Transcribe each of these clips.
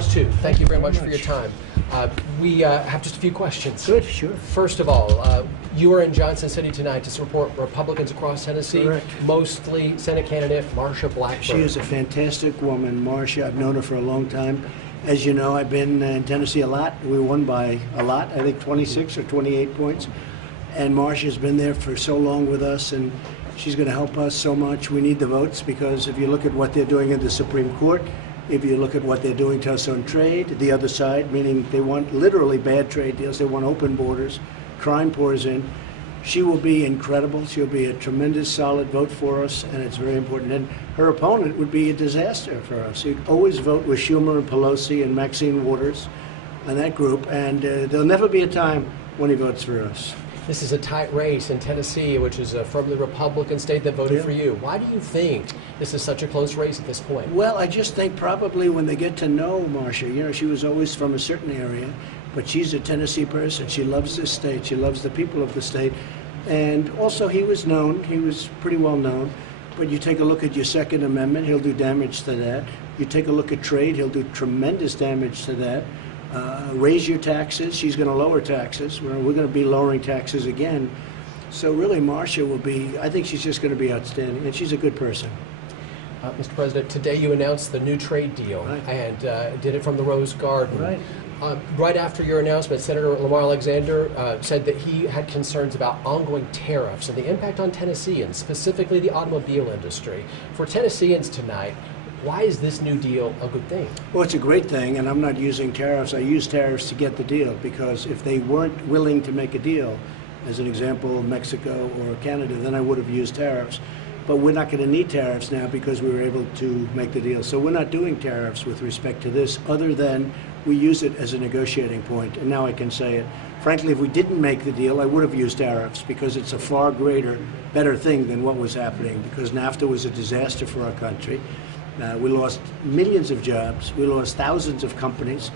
Ours too. Thank you very much for your time. We have just a few questions. Good, sure. First of all, you are in Johnson City tonight to support Republicans across Tennessee, Correct. mostly Senate candidate Marsha Blackburn. She is a fantastic woman, Marsha. I've known her for a long time. As you know, I've been in Tennessee a lot. We won by a lot, I think 26 or 28 points. And Marsha's been there for so long with us, and she's going to help us so much. We need the votes because if you look at what they're doing in the Supreme Court, if you look at what they're doing to us on trade, the other side, meaning they want literally bad trade deals, they want open borders, crime pours in. She will be incredible. She'll be a tremendous, solid vote for us, and it's very important. And her opponent would be a disaster for us. He'd always vote with Schumer and Pelosi and Maxine Waters and that group, and there'll never be a time when he votes for us. This is a tight race in Tennessee, which is a firmly Republican state that voted for you. Why do you think this is such a close race at this point? Well, I just think probably when they get to know Marsha, you know, she was always from a certain area, but she's a Tennessee person. She loves this state. She loves the people of the state. And also he was known. He was pretty well known. But you take a look at your Second Amendment, he'll do damage to that. You take a look at trade, he'll do tremendous damage to that. Raise your taxes, she's going to lower taxes. We're going to be lowering taxes again. So really Marsha will be, I think she's just going to be outstanding, and she's a good person. Mr. President, today you announced the new trade deal, right, and did it from the Rose Garden. Right. Right after your announcement, Senator Lamar Alexander said that he had concerns about ongoing tariffs and the impact on Tennesseans, specifically the automobile industry. For Tennesseans tonight, why is this new deal a good thing? Well, it's a great thing, and I'm not using tariffs. I use tariffs to get the deal, because if they weren't willing to make a deal, as an example, Mexico or Canada, then I would have used tariffs. But we're not going to need tariffs now because we were able to make the deal. So we're not doing tariffs with respect to this, other than we use it as a negotiating point, and now I can say it. Frankly, if we didn't make the deal, I would have used tariffs, because it's a far greater, better thing than what was happening, because NAFTA was a disaster for our country. We lost millions of jobs. We lost thousands of companies,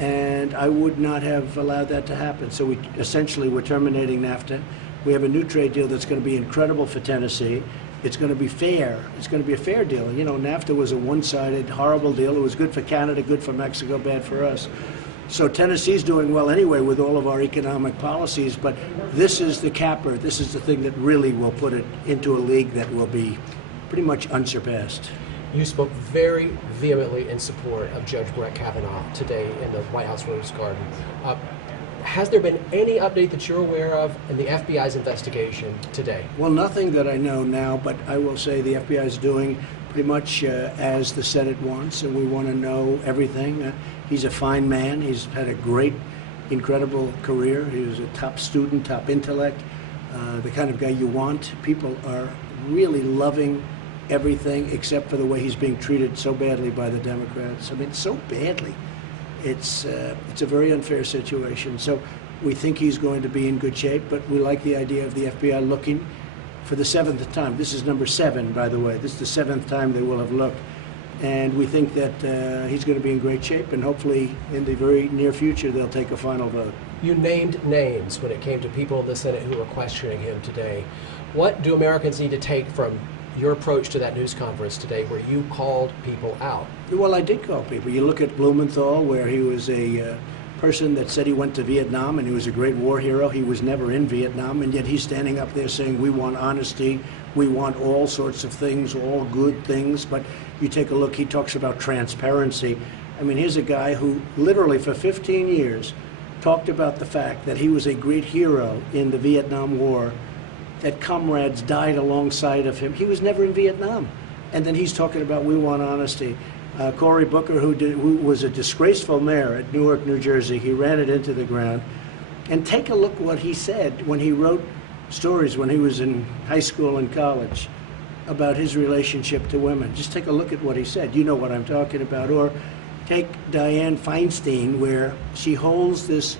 and I would not have allowed that to happen. So we're terminating NAFTA. We have a new trade deal that's going to be incredible for Tennessee. It's going to be fair. It's going to be a fair deal. You know, NAFTA was a one-sided, horrible deal. It was good for Canada, good for Mexico, bad for us. So Tennessee's doing well anyway with all of our economic policies, but this is the capper. This is the thing that really will put it into a league that will be pretty much unsurpassed. You spoke very vehemently in support of Judge Brett Kavanaugh today in the White House Rose Garden. Has there been any update that you're aware of in the FBI's investigation today? Well, nothing that I know now, but I will say the FBI is doing pretty much as the Senate wants, and we want to know everything. He's a fine man. He's had a great, incredible career. He was a top student, top intellect, the kind of guy you want. People are really loving everything except for the way he's being treated so badly by the Democrats. I mean, so badly. It's a very unfair situation. So we think he's going to be in good shape, but we like the idea of the FBI looking for the 7th time. This is number 7, by the way. This is the 7th time they will have looked. And we think that he's going to be in great shape, and hopefully in the very near future they'll take a final vote. You named names when it came to people in the Senate who were questioning him today. What do Americans need to take from your approach to that news conference today, where you called people out? Well, I did call people. You look at Blumenthal, where he was a person that said he went to Vietnam and he was a great war hero. He was never in Vietnam, and yet he's standing up there saying we want honesty, we want all sorts of things, all good things. But you take a look, he talks about transparency. I mean, here's a guy who literally for 15 years talked about the fact that he was a great hero in the Vietnam War, that comrades died alongside of him. He was never in Vietnam. And then he's talking about we want honesty. Cory Booker, who was a disgraceful mayor at Newark, New Jersey, he ran it into the ground. And take a look what he said when he wrote stories when he was in high school and college about his relationship to women. Just take a look at what he said. You know what I'm talking about. Or take Dianne Feinstein, where she holds this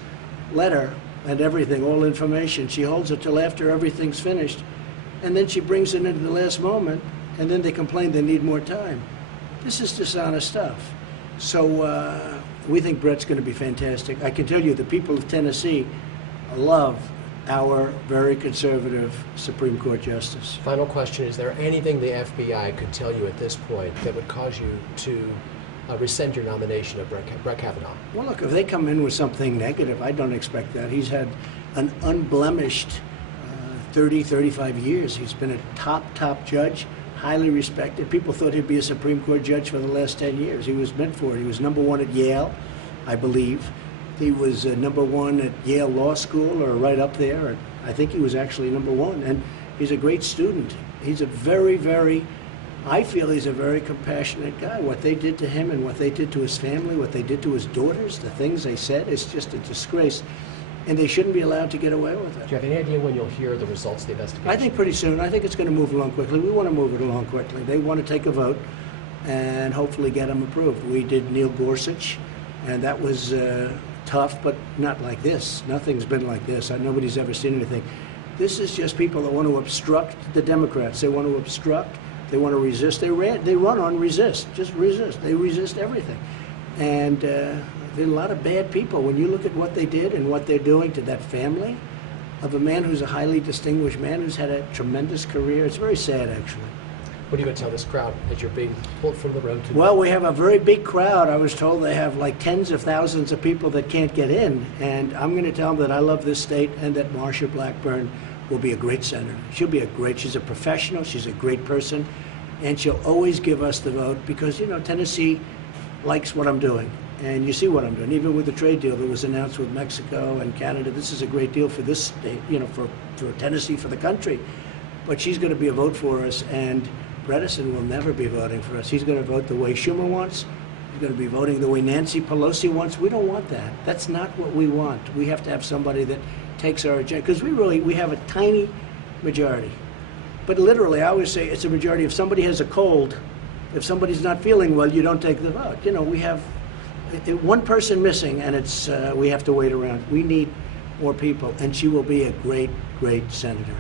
letter and everything, all information. She holds it till after everything's finished, and then she brings it into the last moment, and then they complain they need more time. This is dishonest stuff. So we think Brett's going to be fantastic. I can tell you the people of Tennessee love our very conservative Supreme Court justice. Final question, is there anything the FBI could tell you at this point that would cause you to rescind your nomination of Brett Kavanaugh? Well, look, if they come in with something negative, I don't expect that. He's had an unblemished 30, 35 years. He's been a top judge, highly respected. People thought he'd be a Supreme Court judge for the last 10 years. He was meant for it. He was #1 at Yale, I believe. He was #1 at Yale Law School, or right up there. I think he was actually #1. And he's a great student. He's a I feel he's a very compassionate guy. What they did to him and what they did to his family, what they did to his daughters, the things they said, it's just a disgrace. And they shouldn't be allowed to get away with it. Do you have any idea when you'll hear the results of the investigation? I think pretty soon. I think it's going to move along quickly. We want to move it along quickly. They want to take a vote and hopefully get him approved. We did Neil Gorsuch, and that was tough, but not like this. Nothing's been like this. Nobody's ever seen anything. This is just people that want to obstruct the Democrats. They want to obstruct. They want to resist. They run on resist. Just resist. They resist everything. And there are a lot of bad people. When you look at what they did and what they're doing to that family of a man who's a highly distinguished man who's had a tremendous career, it's very sad, actually. What are you going to tell this crowd as you're being pulled from the road? Well, we have a very big crowd. I was told they have like tens of thousands of people that can't get in. And I'm going to tell them that I love this state and that Marsha Blackburn will be a great senator. She's a professional, she's a great person, and she'll always give us the vote because, you know, Tennessee likes what I'm doing. And you see what I'm doing. Even with the trade deal that was announced with Mexico and Canada, this is a great deal for this state, you know, for Tennessee, for the country. But she's going to be a vote for us, and Bredesen will never be voting for us. He's going to vote the way Schumer wants. He's going to be voting the way Nancy Pelosi wants. We don't want that. That's not what we want. We have to have somebody that takes our agenda, because we have a tiny majority. But literally, I always say it's a majority. If somebody has a cold, if somebody's not feeling well, you don't take the vote. You know, we have one person missing, and it's we have to wait around. We need more people, and she will be a great senator.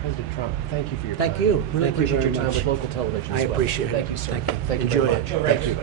President Trump, thank you for your time. Thank you. Really Thank you appreciate very your time much. with local television as I well. appreciate it. Thank you, sir. Thank you. Thank you Enjoy very it. much. Thank you.